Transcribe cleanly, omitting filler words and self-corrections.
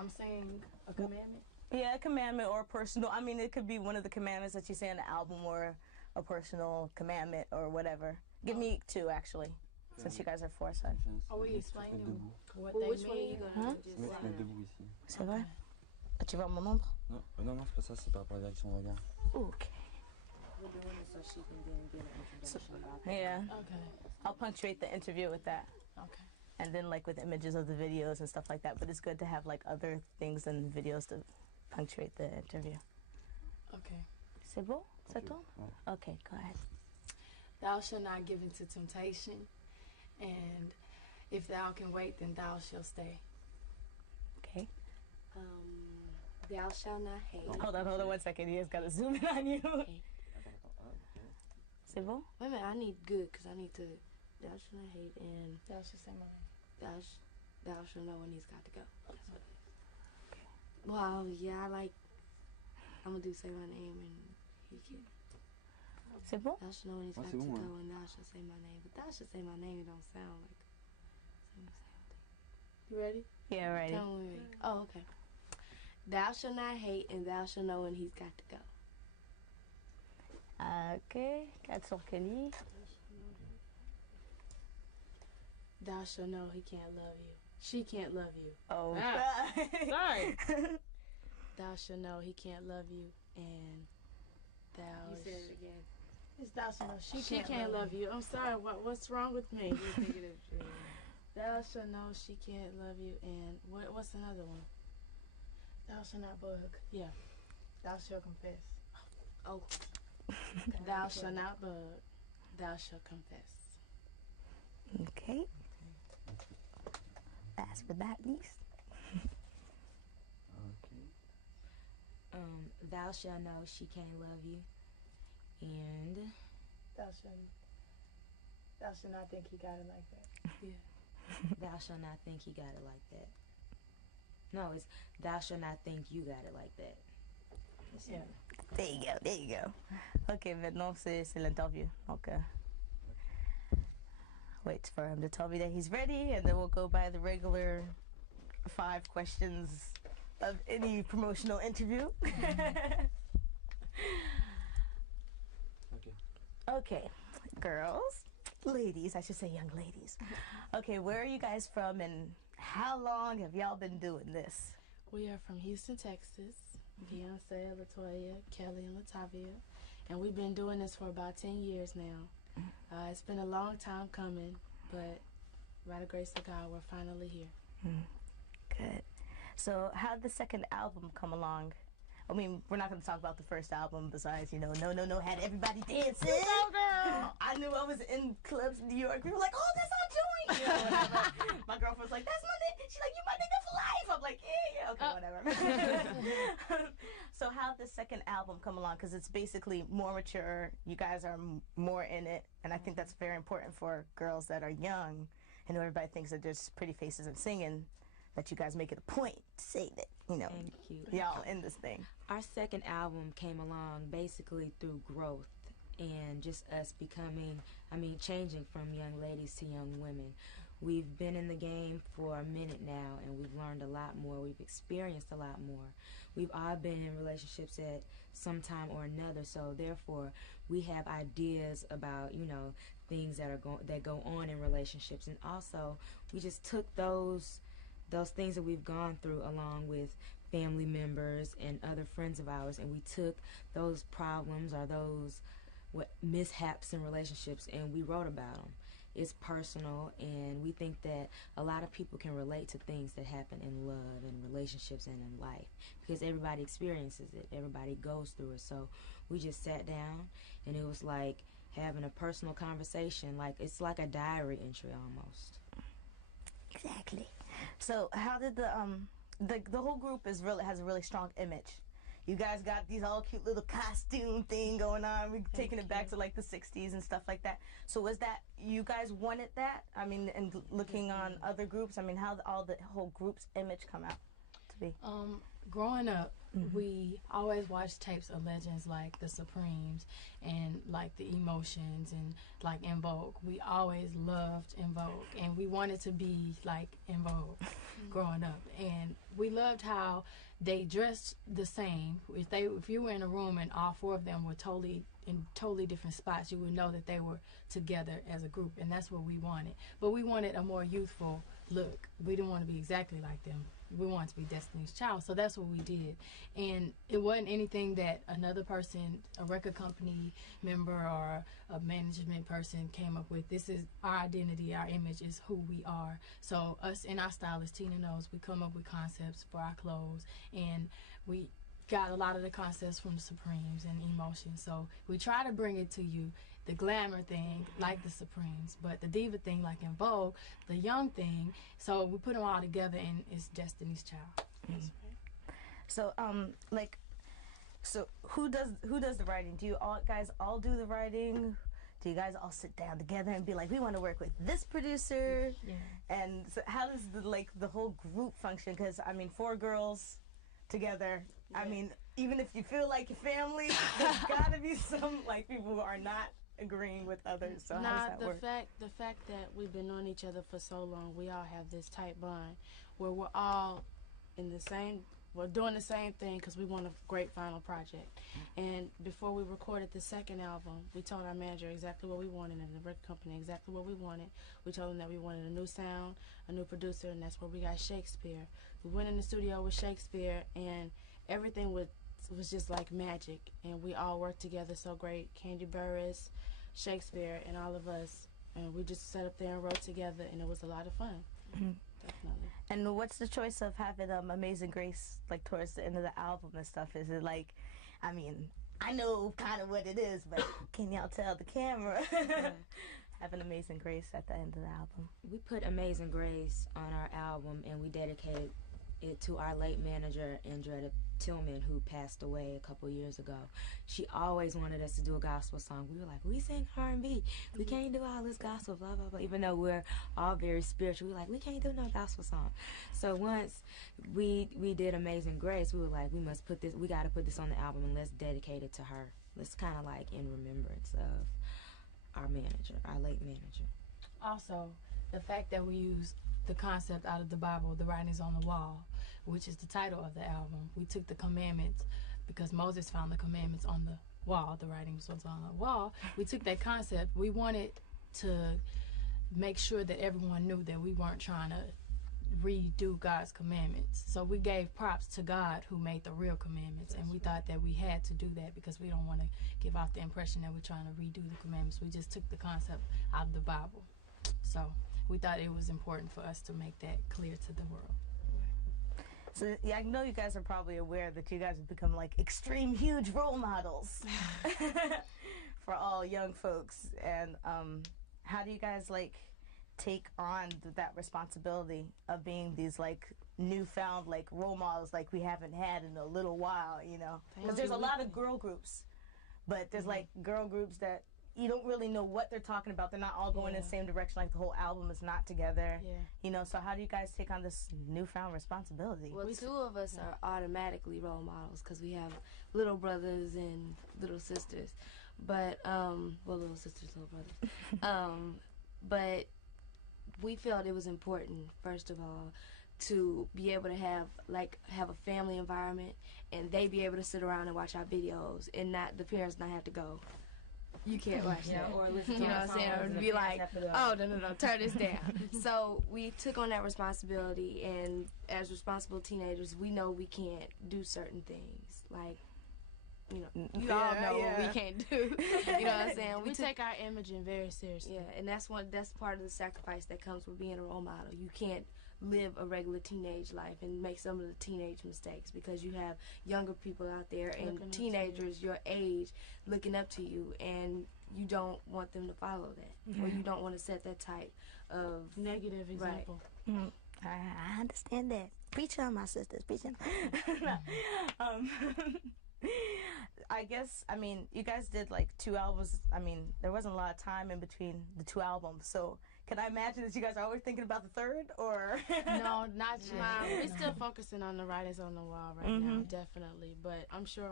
I'm saying a commandment? Yeah, a commandment or personal. I mean, it could be one of the commandments that you say on the album or a personal commandment or whatever. Give me two, actually, since you guys are four, so. Are we explaining what Well, they which one are you mean? gonna just Se say? mettre debout ici. C'est vrai? Tu vois mon nombre? Non, non, c'est pas ça, c'est par rapport à la direction de regard. Okay. We're doing it so she can then get an introduction about that. Yeah. Okay. I'll punctuate the interview with that. Okay. And then like with images of the videos and stuff like that. But it's good to have like other things than videos to punctuate the interview. Okay. C'est bon? C'est tout? Ouais. Okay, go ahead. Thou shalt not give into temptation, and if thou can wait, then thou shalt stay. Okay. Thou shalt not hate. Hold on 1 second. You just gotta zoom in on you. Okay. Attends, ah, ok. C'est bon? Wait a minute, I need good because I need to. Thou shalt not hate and Thou shalt say mine. thou shalt know when he's got to go. That's what it is. Okay. Well, yeah, I'm gonna do say my name and he can. C'est bon? Thou shalt know when he's Ah, got c'est to bon, go hein. and thou shalt say my name. But thou shalt say my name, it don't sound like. You ready? Yeah, ready. Don't worry. Oh, okay. Thou shalt not hate and thou shalt know when he's got to go. Okay. 4 sur Kelly. Thou shalt know he can't love you. She can't love you. Oh. Sorry. Thou shalt know he can't love you, and thou. You said it again. It's thou shalt know she can't love you. I'm sorry. What's wrong with me? You're thinking of Thou shalt know she can't love you, and what's another one? Thou shalt not bug. Yeah. Thou shalt confess. Oh. Thou shalt not bug. Thou shalt confess. Okay. Last but not least. Ok. Thou shalt know she can't love you, and Thou shalt not think he got it like that. Yeah. thou shalt not think he got it like that. No, it's thou shalt not think you got it like that. Yeah. There you go. Ok, maintenant c'est l'interview. Donc, wait for him to tell me that he's ready, and then we'll go by the regular 5 questions of any promotional interview. Ok. Okay, girls, ladies, I should say young ladies. Okay, where are you guys from, and how long have y'all been doing this? We are from Houston, Texas. Beyonce, Latoya, Kelly, and Latavia. And we've been doing this for about 10 years now. It's been a long time coming, but by the grace of God, we're finally here. Good. So how did the second album come along? I mean, we're not going to talk about the first album besides, No, had everybody dancing. Girl. I knew I was in clubs in New York. People were like, oh, that's our joint. Whatever. My girlfriend's like, that's my nigga. She's like, you my nigga for life. I'm like, yeah, okay, whatever. So how did the second album come along? Because it's basically more mature. You guys are more in it. And I think that's very important for girls that are young. And everybody thinks that there's pretty faces and singing, that you guys make it a point to say that, Thank you. y'all in this thing. Our second album came along basically through growth and just us changing from young ladies to young women. We've been in the game for a minute now, and we've learned a lot more. We've experienced a lot more. We've all been in relationships at some time or another, so therefore we have ideas about, things that go on in relationships. And also, we just took those things that we've gone through along with family members and other friends of ours, and we took those problems or those mishaps in relationships and we wrote about them. It's personal, and we think that a lot of people can relate to things that happen in love and relationships and in life, because everybody experiences it, everybody goes through it. So we just sat down, and it was like having a personal conversation, it's like a diary entry almost. Exactly. So how did the whole group has a really strong image. You guys got these all cute little costume thing going on. We're taking it back to like the 60s and stuff like that. So was that, you guys wanted that? I mean, and looking on other groups, I mean, how all the whole group's image come out? be? Growing up, we always watched tapes of legends like the Supremes and like the Emotions and like En Vogue. We always loved En Vogue, and we wanted to be like En Vogue growing up. And we loved how they dressed the same. If you were in a room and all four of them were in totally different spots, you would know that they were together as a group, and that's what we wanted. But we wanted a more youthful look. We didn't want to be exactly like them. We wanted to be Destiny's Child, so that's what we did. And it wasn't anything that another person, a record company member or a management person came up with. This is our identity, our image is who we are. So us and our stylist, Tina knows, we come up with concepts for our clothes, and we got a lot of the concepts from the Supremes and Emotions. So we try to bring it to you, the glamour thing like the Supremes, but the diva thing like En Vogue, the young thing. So we put them all together, and it's Destiny's Child. So so who does the writing? Do you guys all do the writing? Do you guys all sit down together and be like, we want to work with this producer? Yeah. And so how does the whole group function? Because I mean, 4 girls together. I mean, even if you feel like your family, there's got to be some like people who are not agreeing with others. So how does that work? The fact that we've been knowing each other for so long, we all have this tight bond where we're all we're doing the same thing because we want a great final project. And before we recorded the second album, we told our manager exactly what we wanted and the record company exactly what we wanted. We told them that we wanted a new sound, a new producer, and that's where we got Shakespeare. We went in the studio with Shakespeare, and everything was just like magic, and we all worked together so great. Candy Burris, Shakespeare, and all of us, and we just sat up there and wrote together, and it was a lot of fun. Definitely. And what's the choice of having Amazing Grace like towards the end of the album and stuff? Is it like, I mean, I know kind of what it is, but can y'all tell the camera? Having Amazing Grace at the end of the album. We put Amazing Grace on our album, and we dedicated it to our late manager, Andretta Tillman, who passed away a couple years ago. She always wanted us to do a gospel song. We were like, we sing R&B. We can't do all this gospel, blah, blah, blah. Even though we're all very spiritual, we were like, we can't do no gospel song. So once we did Amazing Grace, we were like, we got to put this on the album, and let's dedicate it to her. Let's kind of like in remembrance of our manager, our late manager. Also, the fact that we use the concept out of the Bible, the writings on the wall, which is the title of the album. We took the commandments because Moses found the commandments on the wall. The writings was on the wall. We took that concept. We wanted to make sure that everyone knew that we weren't trying to redo God's commandments. So we gave props to God who made the real commandments, and we thought that we had to do that because we don't want to give off the impression that we're trying to redo the commandments. We just took the concept out of the Bible. So we thought it was important for us to make that clear to the world. So yeah, I know you guys are probably aware that you guys have become like extreme huge role models for all young folks. And how do you guys like take on that responsibility of being these like newfound like role models like we haven't had in a little while, you know? Because there's a lot of girl groups, but there's like girl groups that you don't really know what they're talking about. They're not all going in the same direction. Like the whole album is not together. Yeah. You know, so how do you guys take on this newfound responsibility? Well, 2 of us are automatically role models because we have little brothers and little sisters. But, little sisters, little brothers. But we felt it was important, first of all, to be able to have a family environment, and they be able to sit around and watch our videos, and not the parents not have to go, you can't watch that, or listen you know what I'm saying, or be like, oh, no, turn this down. So we took on that responsibility, and as responsible teenagers, we know we can't do certain things, like, you know, you all know what we can't do. You know what I'm saying? We take our imaging very seriously. Yeah, and that's part of the sacrifice that comes with being a role model. You can't live a regular teenage life and make some of the teenage mistakes because you have younger people out there and teenagers your age looking up to you, and you don't want them to follow that, or you don't want to set that type of negative example. Right. I understand that. Preach on, my sisters. Preach on. I guess, I mean, you guys did like 2 albums. I mean, there wasn't a lot of time in between the 2 albums. So Can I imagine that you guys are always thinking about the third, or? No, not yet. We're still focusing on the writings on the wall right now, definitely. But I'm sure